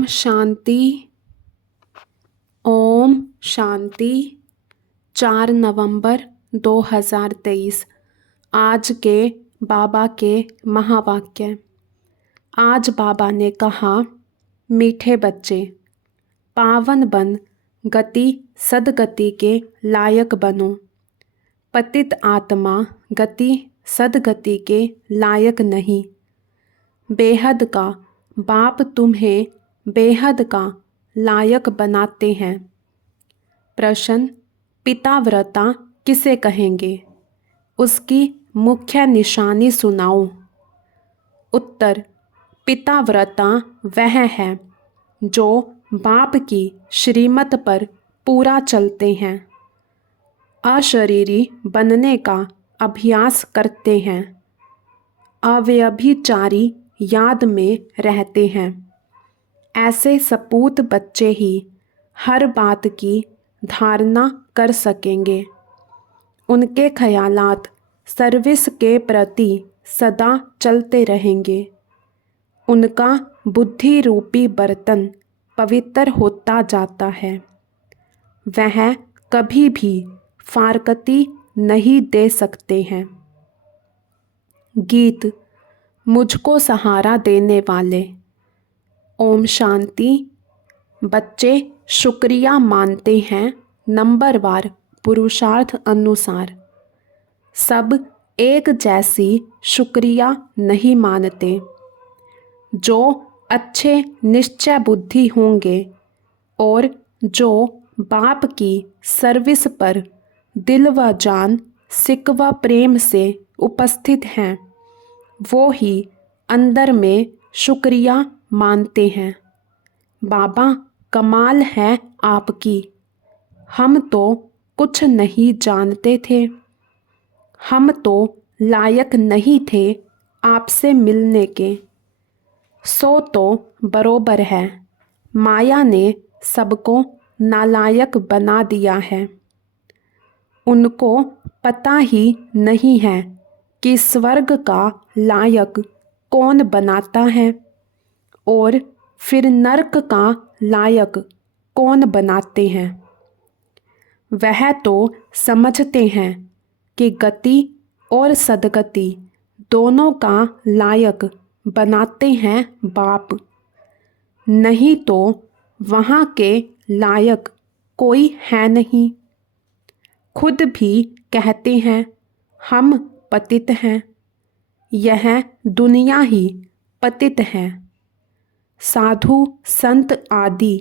ओम शांति। ओम शांति। 4 नवंबर 2023 आज के बाबा के महावाक्य। आज बाबा ने कहा, मीठे बच्चे, पावन बन गति सदगति के लायक बनो। पतित आत्मा गति सदगति के लायक नहीं। बेहद का बाप तुम्हें बेहद का लायक बनाते हैं। प्रश्न, पिताव्रता किसे कहेंगे? उसकी मुख्य निशानी सुनाओ। उत्तर, पिताव्रता वह है जो बाप की श्रीमत पर पूरा चलते हैं, अशरीरी बनने का अभ्यास करते हैं, अव्यभिचारी याद में रहते हैं। ऐसे सपूत बच्चे ही हर बात की धारणा कर सकेंगे। उनके ख्यालात सर्विस के प्रति सदा चलते रहेंगे। उनका बुद्धि रूपी बर्तन पवित्र होता जाता है। वह कभी भी फारकती नहीं दे सकते हैं। गीत, मुझको सहारा देने वाले। ओम शांति। बच्चे शुक्रिया मानते हैं नंबरवार पुरुषार्थ अनुसार। सब एक जैसी शुक्रिया नहीं मानते। जो अच्छे निश्चय बुद्धि होंगे और जो बाप की सर्विस पर दिल व जान सिक व प्रेम से उपस्थित हैं, वो ही अंदर में शुक्रिया मानते हैं। बाबा, कमाल है आपकी। हम तो कुछ नहीं जानते थे। हम तो लायक नहीं थे आपसे मिलने के। सो तो बरोबर है, माया ने सबको नालायक बना दिया है। उनको पता ही नहीं है कि स्वर्ग का लायक कौन बनाता है और फिर नरक का लायक कौन बनाते हैं। वह तो समझते हैं कि गति और सदगति दोनों का लायक बनाते हैं बाप। नहीं तो वहाँ के लायक कोई है नहीं। खुद भी कहते हैं, हम पतित हैं। यह दुनिया ही पतित है। साधु संत आदि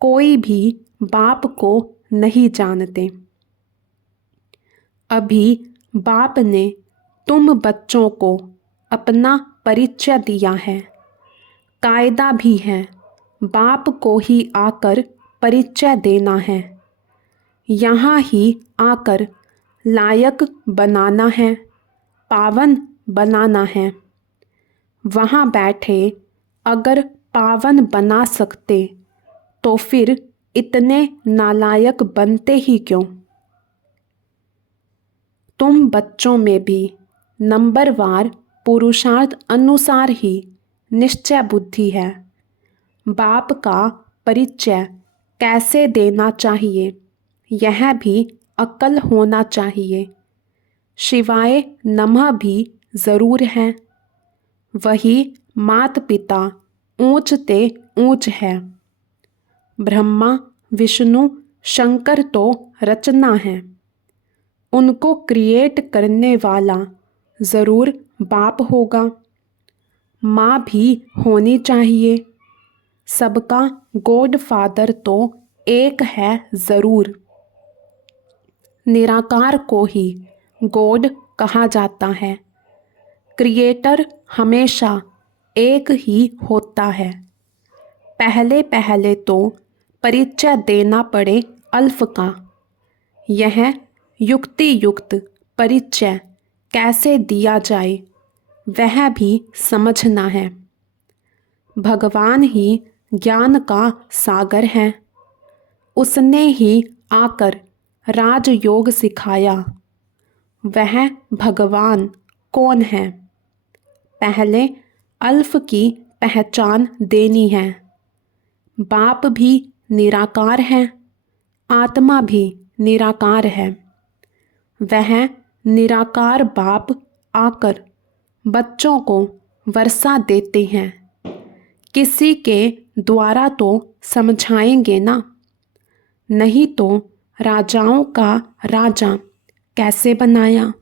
कोई भी बाप को नहीं जानते। अभी बाप ने तुम बच्चों को अपना परिचय दिया है। कायदा भी है, बाप को ही आकर परिचय देना है। यहाँ ही आकर लायक बनाना है, पावन बनाना है। वहाँ बैठे अगर पावन बना सकते तो फिर इतने नालायक बनते ही क्यों? तुम बच्चों में भी नंबरवार पुरुषार्थ अनुसार ही निश्चय बुद्धि है। बाप का परिचय कैसे देना चाहिए, यह भी अक्ल होना चाहिए। शिवाय नमः भी ज़रूर है। वही मात पिता ऊंचते ऊंच है। ब्रह्मा विष्णु शंकर तो रचना है। उनको क्रिएट करने वाला ज़रूर बाप होगा। माँ भी होनी चाहिए। सबका गॉड फादर तो एक है ज़रूर। निराकार को ही गॉड कहा जाता है। क्रिएटर हमेशा एक ही होता है। पहले पहले तो परिचय देना पड़े अल्फ का। यह युक्ति युक्त परिचय कैसे दिया जाए, वह भी समझना है। भगवान ही ज्ञान का सागर है। उसने ही आकर राजयोग सिखाया। वह भगवान कौन है? पहले अल्फ की पहचान देनी है। बाप भी निराकार है, आत्मा भी निराकार है। वह निराकार बाप आकर बच्चों को वर्षा देते हैं। किसी के द्वारा तो समझाएंगे ना, नहीं तो राजाओं का राजा कैसे बनाया?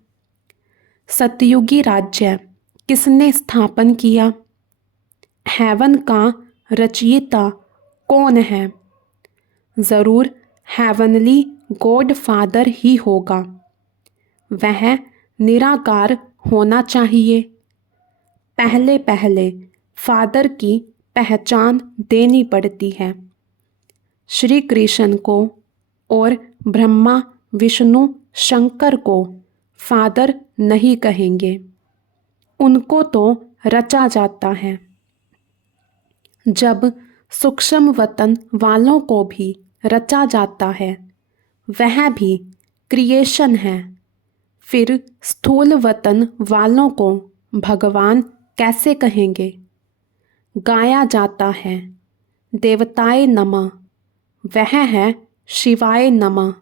सतयुगी राज्य किसने स्थापन किया? हेवन का रचयिता कौन है? ज़रूर हेवनली गॉड फादर ही होगा। वह निराकार होना चाहिए। पहले पहले फादर की पहचान देनी पड़ती है। श्री कृष्ण को और ब्रह्मा विष्णु शंकर को फादर नहीं कहेंगे, उनको तो रचा जाता है। जब सूक्ष्म वतन वालों को भी रचा जाता है, वह भी क्रिएशन है। फिर स्थूल वतन वालों को भगवान कैसे कहेंगे? गाया जाता है देवताय नमः, वह है शिवाय नमः।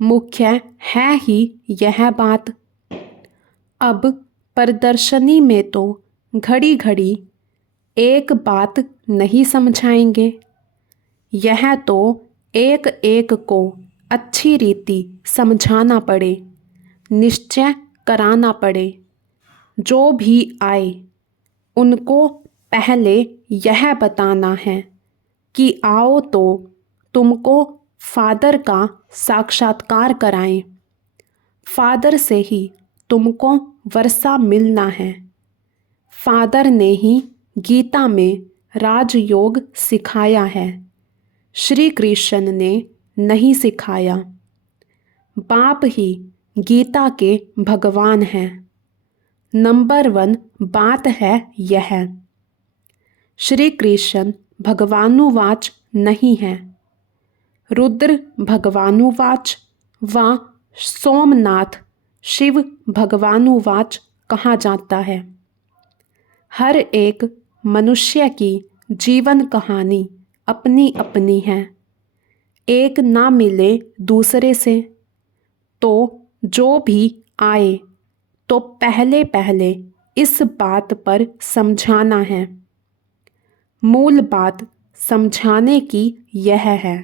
मुख्य है ही यह बात। अब प्रदर्शनी में तो घड़ी घड़ी एक बात नहीं समझाएंगे। यह तो एक एक को अच्छी रीति समझाना पड़े, निश्चय कराना पड़े। जो भी आए उनको पहले यह बताना है कि आओ तो तुमको फादर का साक्षात्कार कराएं। फादर से ही तुमको वर्षा मिलना है। फादर ने ही गीता में राजयोग सिखाया है, श्री कृष्ण ने नहीं सिखाया। बाप ही गीता के भगवान हैं। नंबर 1 बात है यह, श्री कृष्ण भगवानुवाच नहीं है। रुद्र भगवानुवाच व सोमनाथ शिव भगवानुवाच कहा जाता है। हर एक मनुष्य की जीवन कहानी अपनी अपनी है। एक ना मिले दूसरे से, तो जो भी आए तो पहले पहले इस बात पर समझाना है। मूल बात समझाने की यह है,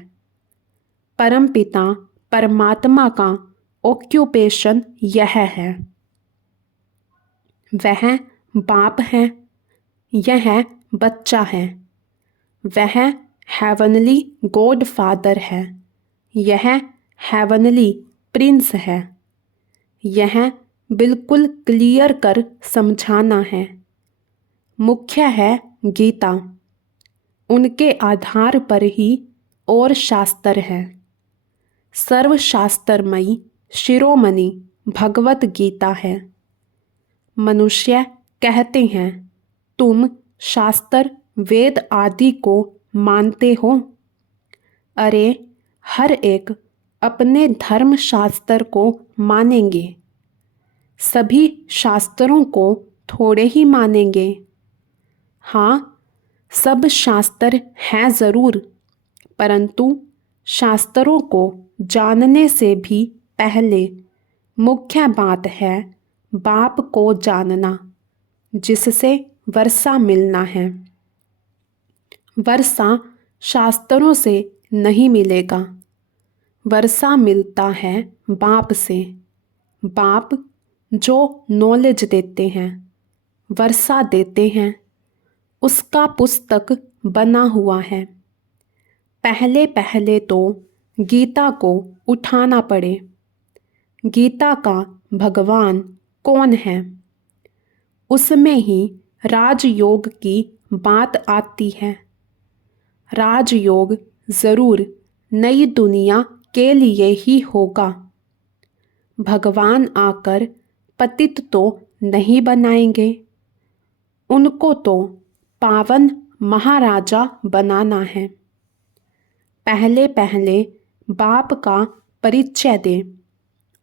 परमपिता परमात्मा का ऑक्यूपेशन यह है। वह बाप है, यह बच्चा है। वह हेवनली गॉड फादर है, यह हेवनली प्रिंस है। यह बिल्कुल क्लियर कर समझाना है। मुख्य है गीता, उनके आधार पर ही और शास्त्र है। सर्वशास्त्रमयी शिरोमणि भगवत गीता है। मनुष्य कहते हैं तुम शास्त्र वेद आदि को मानते हो। अरे हर एक अपने धर्म शास्त्र को मानेंगे, सभी शास्त्रों को थोड़े ही मानेंगे। हाँ, सब शास्त्र हैं ज़रूर, परंतु शास्त्रों को जानने से भी पहले मुख्य बात है बाप को जानना, जिससे वर्षा मिलना है। वर्षा शास्त्रों से नहीं मिलेगा, वर्षा मिलता है बाप से। बाप जो नॉलेज देते हैं, वर्षा देते हैं, उसका पुस्तक बना हुआ है। पहले पहले तो गीता को उठाना पड़े। गीता का भगवान कौन है? उसमें ही राजयोग की बात आती है। राजयोग ज़रूर नई दुनिया के लिए ही होगा। भगवान आकर पतित तो नहीं बनाएंगे, उनको तो पावन महाराजा बनाना है। पहले पहले बाप का परिचय दे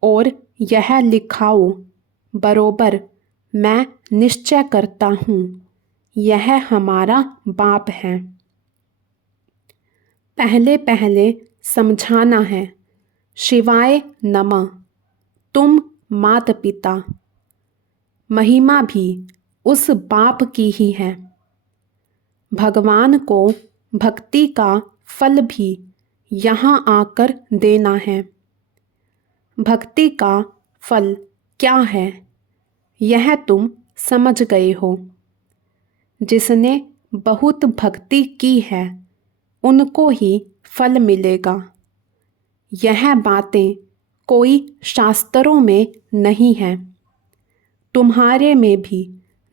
और यह लिखाओ बरोबर, मैं निश्चय करता हूँ यह हमारा बाप है। पहले पहले समझाना है। शिवाय नमः। तुम माता पिता, महिमा भी उस बाप की ही है। भगवान को भक्ति का फल भी यहाँ आकर देना है। भक्ति का फल क्या है यह तुम समझ गए हो। जिसने बहुत भक्ति की है उनको ही फल मिलेगा। यह बातें कोई शास्त्रों में नहीं है। तुम्हारे में भी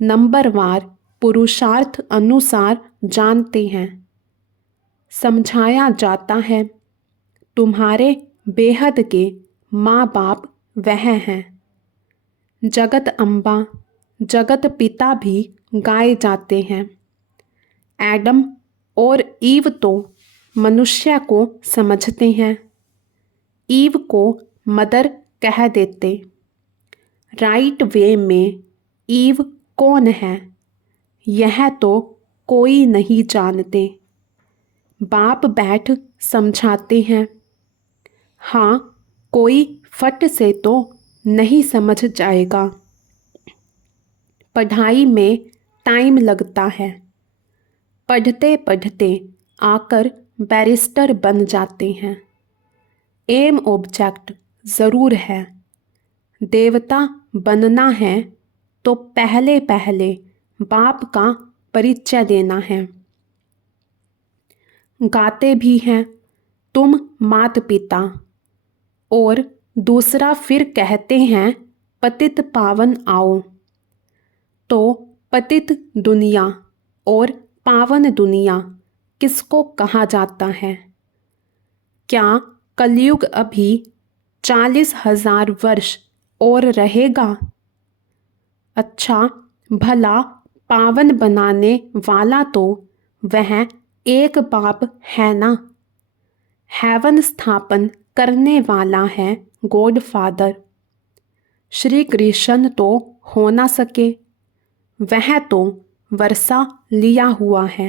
नंबरवार पुरुषार्थ अनुसार जानते हैं। समझाया जाता है तुम्हारे बेहद के माँ बाप वह हैं। जगत अम्बा, जगत पिता भी गाए जाते हैं। एडम और ईव तो मनुष्य को समझते हैं। ईव को मदर कह देते। राइट वे में ईव कौन है यह तो कोई नहीं जानते। बाप बैठ समझाते हैं। हाँ, कोई फट से तो नहीं समझ जाएगा। पढ़ाई में टाइम लगता है। पढ़ते पढ़ते आकर बैरिस्टर बन जाते हैं। एम ऑब्जेक्ट ज़रूर है। देवता बनना है तो पहले पहले बाप का परिचय देना है। गाते भी हैं तुम मात पिता, और दूसरा फिर कहते हैं पतित पावन आओ। तो पतित दुनिया और पावन दुनिया किसको कहा जाता है? क्या कलयुग अभी 40,000 वर्ष और रहेगा? अच्छा भला पावन बनाने वाला तो वह एक बाप है ना। हेवन स्थापन करने वाला है गॉड फादर। श्री कृष्ण तो हो ना सके, वह तो वर्षा लिया हुआ है।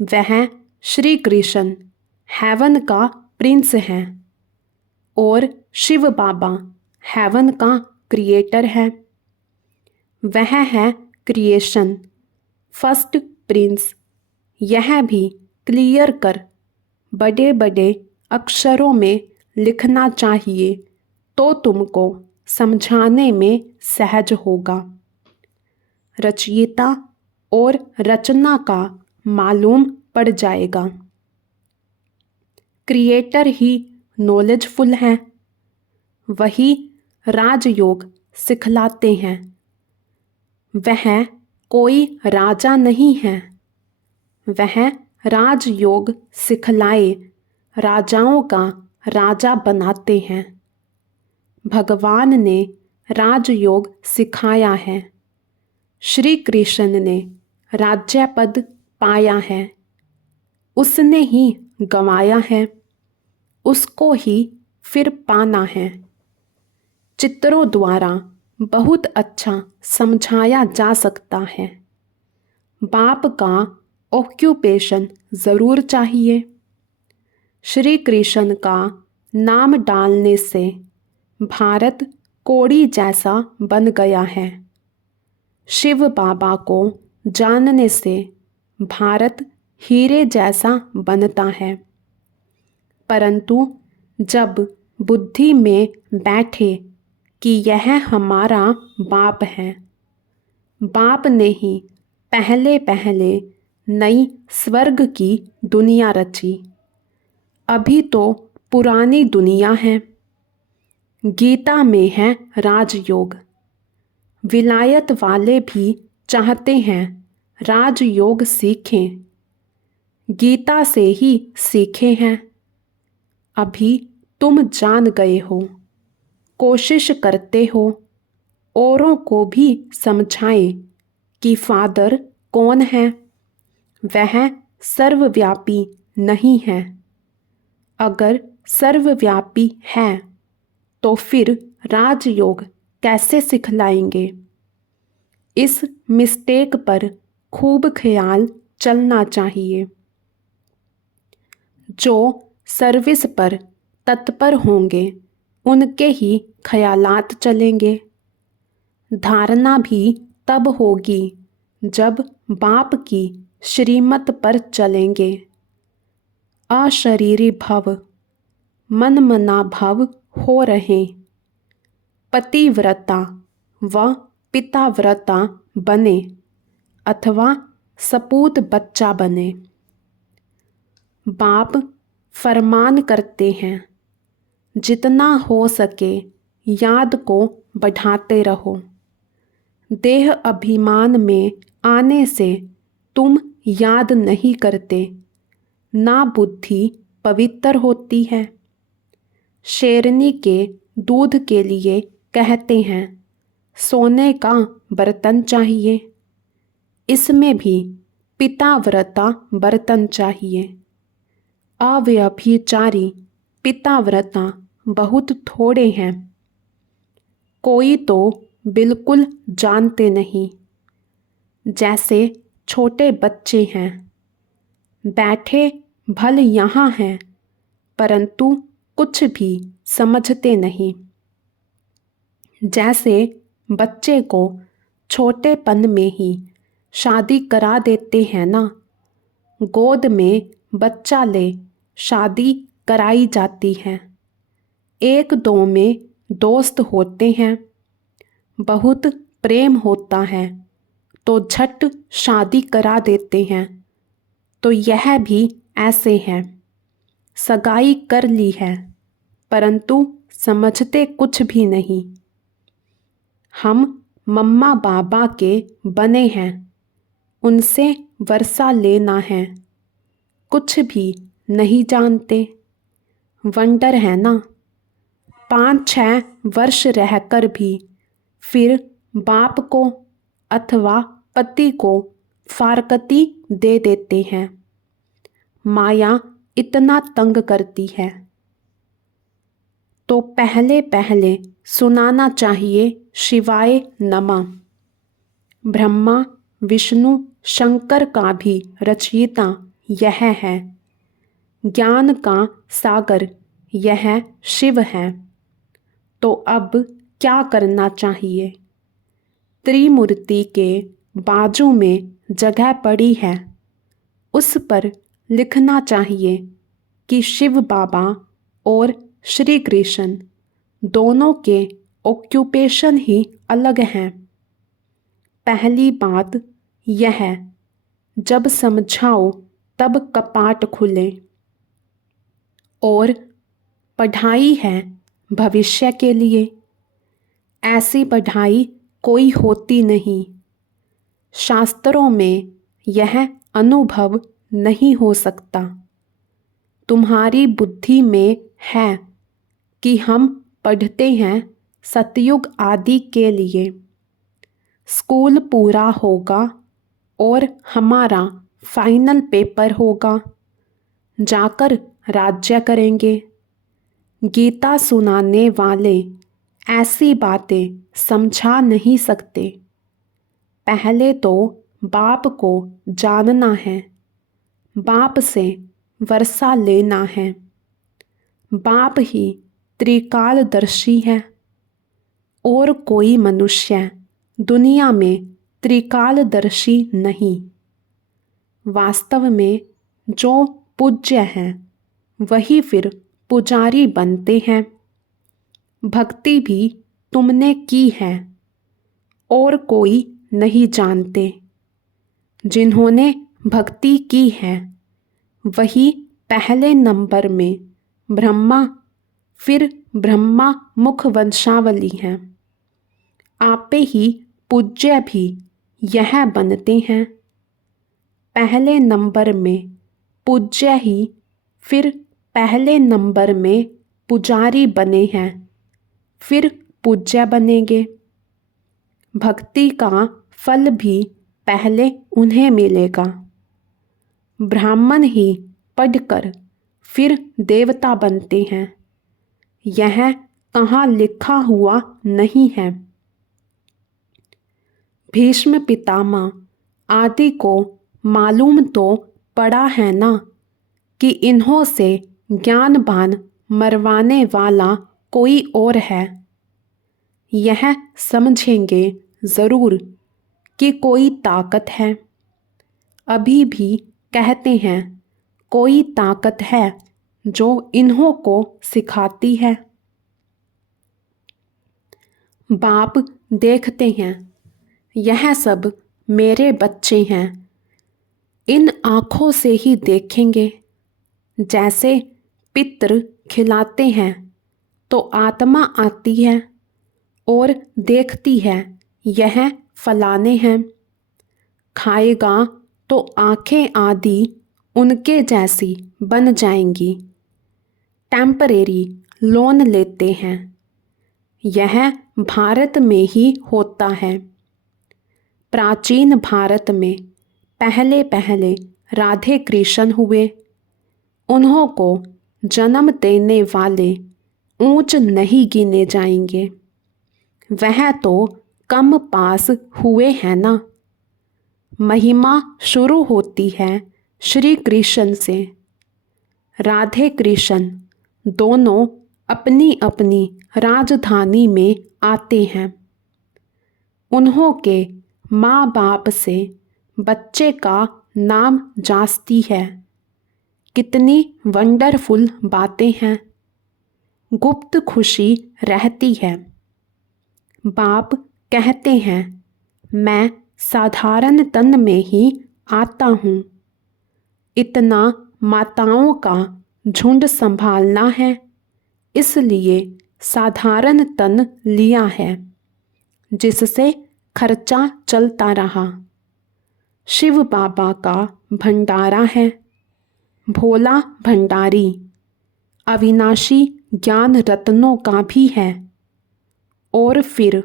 वह श्री कृष्ण हेवन का प्रिंस है और शिव बाबा हेवन का क्रिएटर है। वह है क्रिएशन फर्स्ट प्रिंस। यह भी क्लियर कर बड़े बड़े अक्षरों में लिखना चाहिए तो तुमको समझाने में सहज होगा। रचयिता और रचना का मालूम पड़ जाएगा। क्रिएटर ही नॉलेजफुल है। वही राजयोग सिखलाते हैं। वह कोई राजा नहीं है। वह राजयोग सिखलाए राजाओं का राजा बनाते हैं। भगवान ने राजयोग सिखाया है। श्री कृष्ण ने राज्य पद पाया है। उसने ही गंवाया है, उसको ही फिर पाना है। चित्रों द्वारा बहुत अच्छा समझाया जा सकता है। बाप का ऑक्यूपेशन ज़रूर चाहिए। श्री कृष्ण का नाम डालने से भारत कोड़ी जैसा बन गया है। शिव बाबा को जानने से भारत हीरे जैसा बनता है। परंतु जब बुद्धि में बैठे कि यह हमारा बाप है, बाप ने ही पहले पहले नई स्वर्ग की दुनिया रची। अभी तो पुरानी दुनिया है। गीता में है राजयोग। विलायत वाले भी चाहते हैं राजयोग सीखें। गीता से ही सीखे हैं। अभी तुम जान गए हो, कोशिश करते हो औरों को भी समझाएं कि फादर कौन है। वह सर्वव्यापी नहीं है। अगर सर्वव्यापी है तो फिर राजयोग कैसे सिखलाएंगे? इस मिस्टेक पर खूब ख्याल चलना चाहिए। जो सर्विस पर तत्पर होंगे उनके ही ख्यालात चलेंगे। धारणा भी तब होगी जब बाप की श्रीमत पर चलेंगे। अशरीरी भव मन मना भव हो रहे, पतिव्रता व पिताव्रता बने अथवा सपूत बच्चा बने। बाप फरमान करते हैं, जितना हो सके याद को बढ़ाते रहो। देह अभिमान में आने से तुम याद नहीं करते, ना बुद्धि पवित्र होती है। शेरनी के दूध के लिए कहते हैं सोने का बर्तन चाहिए, इसमें भी पिताव्रता बर्तन चाहिए। अव्यभिचारी पिताव्रता बहुत थोड़े हैं, कोई तो बिल्कुल जानते नहीं। जैसे छोटे बच्चे हैं, बैठे भल यहाँ हैं परंतु कुछ भी समझते नहीं। जैसे बच्चे को छोटेपन में ही शादी करा देते हैं ना, गोद में बच्चा ले शादी कराई जाती है। एक दो में दोस्त होते हैं, बहुत प्रेम होता है तो झट शादी करा देते हैं। तो यह भी ऐसे है, सगाई कर ली है परंतु समझते कुछ भी नहीं। हम मम्मा बाबा के बने हैं, उनसे वर्षा लेना है, कुछ भी नहीं जानते। वंडर है ना, 5-6 वर्ष रहकर भी फिर बाप को अथवा पति को फारकती दे देते हैं। माया इतना तंग करती है। तो पहले पहले सुनाना चाहिए शिवाय नमः। ब्रह्मा विष्णु शंकर का भी रचयिता यह है, ज्ञान का सागर यह शिव है। तो अब क्या करना चाहिए? त्रिमूर्ति के बाजू में जगह पड़ी है, उस पर लिखना चाहिए कि शिव बाबा और श्री कृष्ण दोनों के ऑक्यूपेशन ही अलग हैं। पहली बात यह, जब समझाओ तब कपाट खुले। और पढ़ाई है भविष्य के लिए, ऐसी पढ़ाई कोई होती नहीं। शास्त्रों में यह अनुभव नहीं हो सकता। तुम्हारी बुद्धि में है कि हम पढ़ते हैं सतयुग आदि के लिए। स्कूल पूरा होगा और हमारा फाइनल पेपर होगा, जाकर राज्य करेंगे। गीता सुनाने वाले ऐसी बातें समझा नहीं सकते। पहले तो बाप को जानना है, बाप से वर्षा लेना है। बाप ही त्रिकालदर्शी है, और कोई मनुष्य दुनिया में त्रिकालदर्शी नहीं। वास्तव में जो पूज्य हैं वही फिर पुजारी बनते हैं। भक्ति भी तुमने की है और कोई नहीं जानते। जिन्होंने भक्ति की है वही पहले नंबर में ब्रह्मा, फिर ब्रह्मा मुख वंशावली हैं। आपे ही पूज्य भी यह बनते हैं। पहले नंबर में पूज्य ही फिर पहले नंबर में पुजारी बने हैं, फिर पूज्य बनेंगे। भक्ति का फल भी पहले उन्हें मिलेगा। ब्राह्मण ही पढ़कर फिर देवता बनते हैं, यह कहाँ लिखा हुआ नहीं है। भीष्म पितामह आदि को मालूम तो पड़ा है ना कि इन्हों से ज्ञानवान मरवाने वाला कोई और है। यह समझेंगे ज़रूर कि कोई ताकत है। अभी भी कहते हैं कोई ताकत है जो इन्हों को सिखाती है। बाप देखते हैं यह सब मेरे बच्चे हैं। इन आँखों से ही देखेंगे। जैसे पितृ खिलाते हैं तो आत्मा आती है और देखती है यह फलाने हैं। खाएगा तो आँखें आदि उनके जैसी बन जाएंगी। टेम्परेरी लोन लेते हैं। यह भारत में ही होता है। प्राचीन भारत में पहले पहले राधे कृष्ण हुए। उन्हों को जन्म देने वाले ऊंच नहीं गिने जाएंगे। वह तो कम पास हुए हैं ना। महिमा शुरू होती है श्री कृष्ण से। राधे कृष्ण दोनों अपनी अपनी राजधानी में आते हैं। उन्हों के माँ बाप से बच्चे का नाम जास्ती है। कितनी वंडरफुल बातें हैं। गुप्त खुशी रहती है। बाप कहते हैं मैं साधारण तन में ही आता हूँ। इतना माताओं का झुंड संभालना है, इसलिए साधारण तन लिया है जिससे खर्चा चलता रहा। शिव बाबा का भंडारा है। भोला भंडारी अविनाशी ज्ञान रत्नों का भी है। और फिर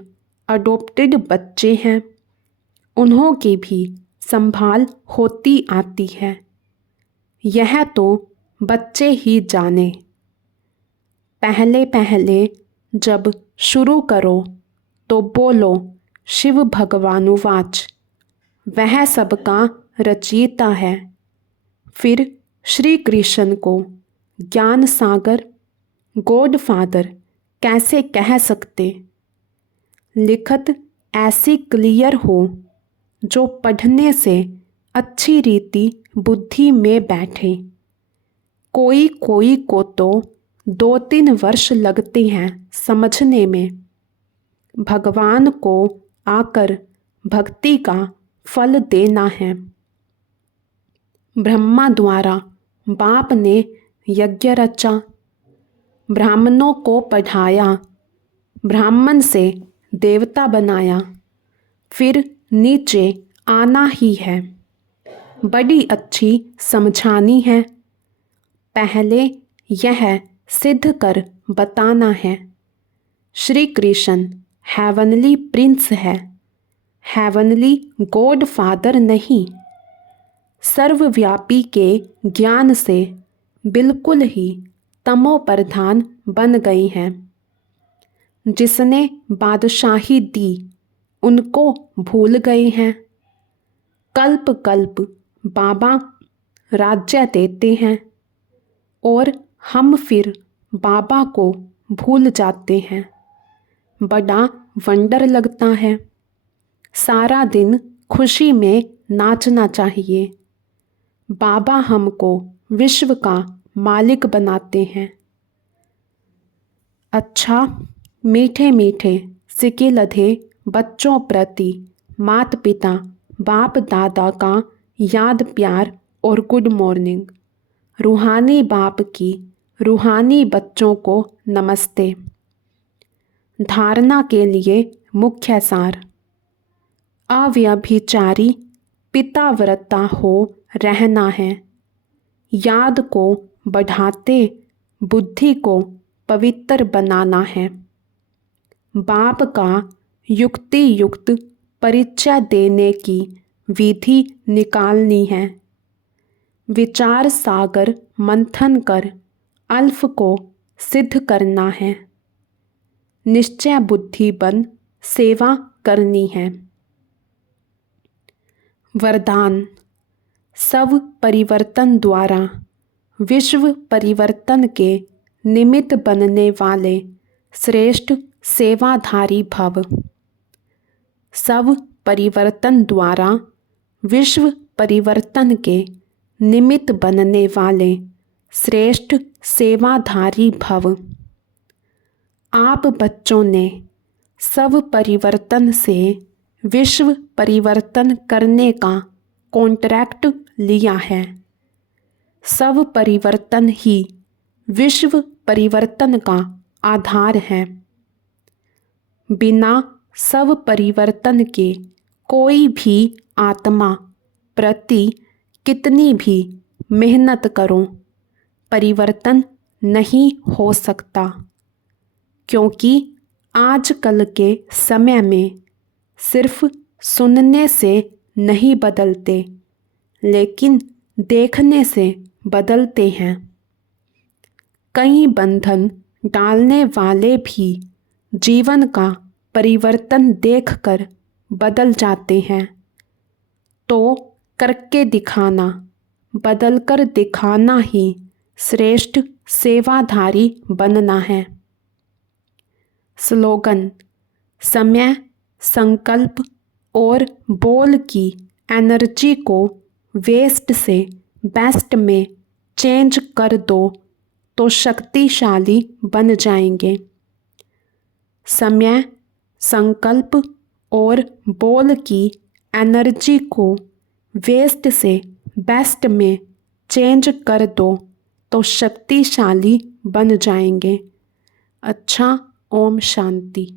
अडॉप्टेड बच्चे हैं, उन्हों की भी संभाल होती आती है। यह तो बच्चे ही जाने। पहले पहले जब शुरू करो तो बोलो शिव भगवानुवाच। वह सबका रचयिता है। फिर श्री कृष्ण को ज्ञान सागर गॉड फादर कैसे कह सकते। लिखत ऐसी क्लियर हो जो पढ़ने से अच्छी रीति बुद्धि में बैठे। कोई कोई को तो 2-3 वर्ष लगते हैं समझने में। भगवान को आकर भक्ति का फल देना है। ब्रह्मा द्वारा बाप ने यज्ञ रचा, ब्राह्मणों को पढ़ाया, ब्राह्मण से देवता बनाया, फिर नीचे आना ही है। बड़ी अच्छी समझानी है। पहले यह सिद्ध कर बताना है श्री कृष्ण हेवनली प्रिंस है, हेवनली गॉड फादर नहीं। सर्वव्यापी के ज्ञान से बिल्कुल ही तमो प्रधान बन गई हैं। जिसने बादशाही दी उनको भूल गए हैं। कल्प कल्प बाबा राज्य देते हैं और हम फिर बाबा को भूल जाते हैं। बड़ा वंडर लगता है। सारा दिन खुशी में नाचना चाहिए। बाबा हमको विश्व का मालिक बनाते हैं। अच्छा, मीठे मीठे सिके लधे बच्चों प्रति मात पिता बाप दादा का याद प्यार और गुड मॉर्निंग। रूहानी बाप की रूहानी बच्चों को नमस्ते। धारणा के लिए मुख्य सार। अव्यभिचारी पिताव्रता हो रहना है। याद को बढ़ाते बुद्धि को पवित्र बनाना है। बाप का युक्ति युक्त परिचय देने की विधि निकालनी है। विचार सागर मंथन कर अल्फ को सिद्ध करना है। निश्चय बुद्धि बन सेवा करनी है। वरदान। सब परिवर्तन द्वारा विश्व परिवर्तन के निमित्त बनने वाले श्रेष्ठ सेवाधारी भव। सब परिवर्तन द्वारा विश्व परिवर्तन के निमित्त बनने वाले श्रेष्ठ सेवाधारी भव। आप बच्चों ने सब परिवर्तन से विश्व परिवर्तन करने का कॉन्ट्रैक्ट लिया है। सब परिवर्तन ही विश्व परिवर्तन का आधार है। बिना सब परिवर्तन के कोई भी आत्मा प्रति कितनी भी मेहनत करो, परिवर्तन नहीं हो सकता, क्योंकि आजकल के समय में सिर्फ सुनने से नहीं बदलते, लेकिन देखने से बदलते हैं। कई बंधन डालने वाले भी जीवन का परिवर्तन देखकर बदल जाते हैं। तो करके दिखाना, बदलकर दिखाना ही श्रेष्ठ सेवाधारी बनना है। स्लोगन: समय, संकल्प और बोल की एनर्जी को वेस्ट से बेस्ट में चेंज कर दो तो शक्तिशाली बन जाएंगे। समय, संकल्प और बोल की एनर्जी को वेस्ट से बेस्ट में चेंज कर दो तो शक्तिशाली बन जाएंगे। अच्छा, ओम शांति।